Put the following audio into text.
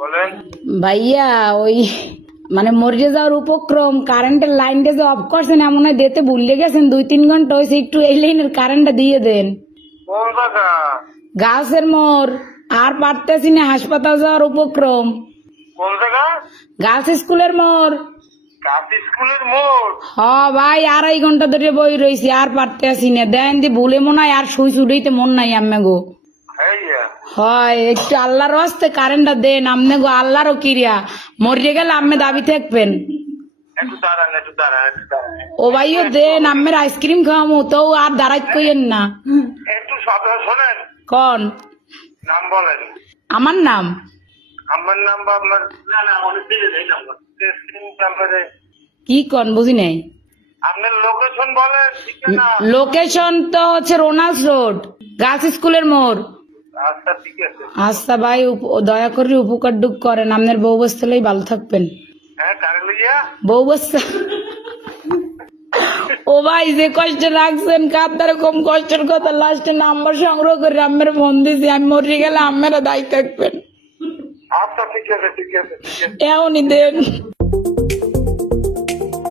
বলেন। ভাইয়া ওই মানে মরে যাওয়ার উপক্রম কারেন্টের লাইনটা যে অফ করছেন এমন হয় দিতে ভুলে গেছেন 2-3 ঘন্টা হয়েছে একটু এই লাইনের কারেন্টটা দিয়ে দেন কোন জায়গা? গাছের মোড় আর পারতেছি না হাসপাতাল যাওয়ার উপক্রম কোন জায়গা? গার্লস স্কুলের মোড় কাশি স্কুলের মোড়। হ ভাই 2.5 ঘন্টা ধরে বই রয়েছি আর পারতে আসি না দেন দি ভুলে মনে হয় আর শুই শুইতে মন নাই আম্মে গো হ্যাঁ হয় একটু আল্লাহর হস্তে কারেন্টটা দেন আম্মে গো আল্লাহরও কিরিয়া মরিয়ে গেলে আম্মে দাবি থাকবেন একটু দাঁড়ান একটু দাঁড়ান একটু দাঁড়ান ও ভাইও দেন আম্মের আইসক্রিম খাওয়ামো তো আর দাঁড়াইত কইেন না একটু সাবধান শোনেন। কন নাম বলেন। আমার নাম আমার নাম বা আপনার না না অনেক দিলে নেই নাম্বার নাম্বারে কি কন বুঝি নাই আপনার লোকেশন বলেন ঠিকানা। লোকেশন তো হচ্ছে রোনাল্ডস রোড গার্লস স্কুলের মোড় আচ্ছা ঠিক আছে। আচ্ছা ভাই দয়া করে উপকার ডুক করেন আপনার বউ বস্তালেই ভালো থাকবেন হ্যাঁ কারে লইয়া? বউ বস্তা ও ভাই যে কষ্ট রাখছেন কার কম কষ্টের কথা লাস্টে নাম্বার সংগ্রহ করে আম্মের ফোন দিছি আমি মরে গেলে আম্মেরা দায়ী থাকবেন আচ্ছা ঠিক আছে ঠিক আছে ঠিক আছে। এমনই দেন